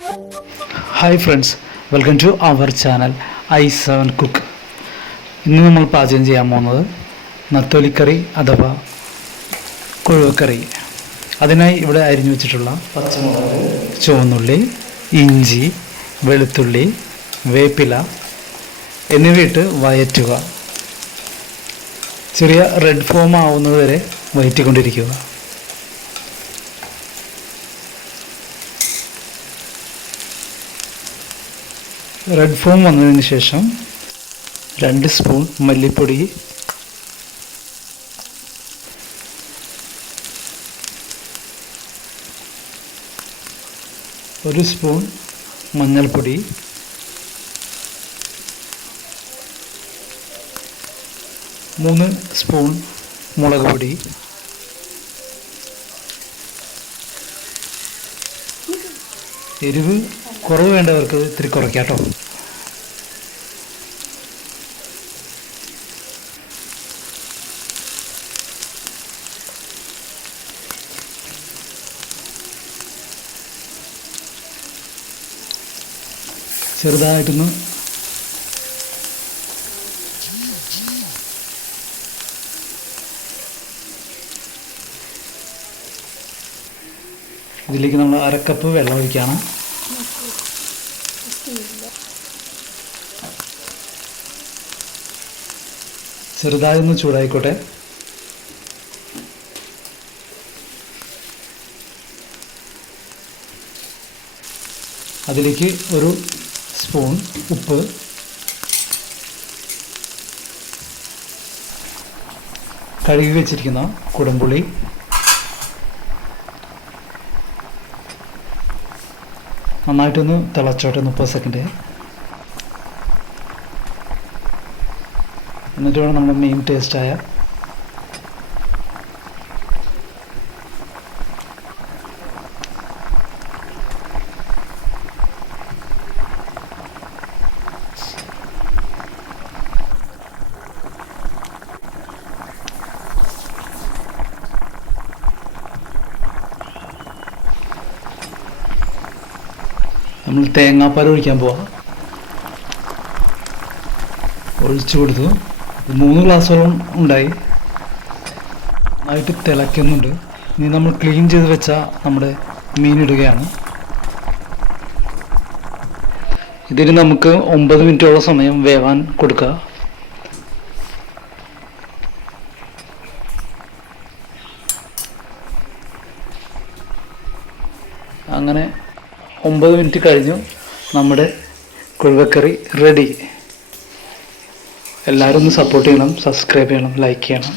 Hi friends, welcome to our channel i7 cook. ഇന്ന് നമ്മൾ പാചകം ചെയ്യാൻ പോകുന്നത് നത്തോലിക്കറി അഥവാ കൊഴുവക്കറി. അതിനായി ഇവിടെ അരിഞ്ഞു വെച്ചിട്ടുള്ള പച്ചമുളക്, ചുവന്നുള്ളി, ഇഞ്ചി, വെളുത്തുള്ളി, വേപ്പില എന്നിവയിട്ട് വഴറ്റുക. ചെറിയ റെഡ് ഫോം ആവുന്നത് വരെ വഴറ്റിക്കൊണ്ടിരിക്കുക. റെഡ് ഫോം വന്നതിന് ശേഷം 2 സ്പൂൺ മല്ലിപ്പൊടി, 1 സ്പൂൺ മഞ്ഞൾപ്പൊടി, 3 സ്പൂൺ മുളക് പൊടി, എരിവ് കുറവ് വേണ്ടവർക്ക് ഇത്തിരി കുറയ്ക്കാം കേട്ടോ. ചെറുതായിട്ടൊന്ന് ഇതിലേക്ക് നമ്മൾ 1/2 കപ്പ് വെള്ളം ഒഴിക്കുകയാണ്. ചെറുതായി ഒന്ന് ചൂടായിക്കോട്ടെ. അതിലേക്ക് 1 സ്പൂൺ ഉപ്പ്, കഴുകി വെച്ചിരിക്കുന്ന കുടംപുളി, നന്നായിട്ടൊന്ന് തിളച്ചോട്ടെ 30 സെക്കൻഡ്. എന്നിട്ട് വേണം നമ്മുടെ മെയിൻ ടേസ്റ്റായ നമ്മൾ തേങ്ങാപ്പാൽ ഒഴിക്കാൻ പോവാം. ഒഴിച്ചു കൊടുത്തു. 3 ഗ്ലാസ്സോളം ഉണ്ടായി. നന്നായിട്ട് തിളയ്ക്കുന്നുണ്ട്. ഇനി നമ്മൾ ക്ലീൻ ചെയ്ത് വെച്ച നമ്മുടെ മീനിടുകയാണ്. ഇതിന് നമുക്ക് 9 മിനിറ്റോളം സമയം വേവാൻ കൊടുക്കുക. അങ്ങനെ 9 മിനിറ്റ് കഴിഞ്ഞു. നമ്മുടെ കൊഴുവക്കറി റെഡി. എല്ലാവരും ഒന്ന് സപ്പോർട്ട് ചെയ്യണം, സബ്സ്ക്രൈബ് ചെയ്യണം, ലൈക്ക് ചെയ്യണം.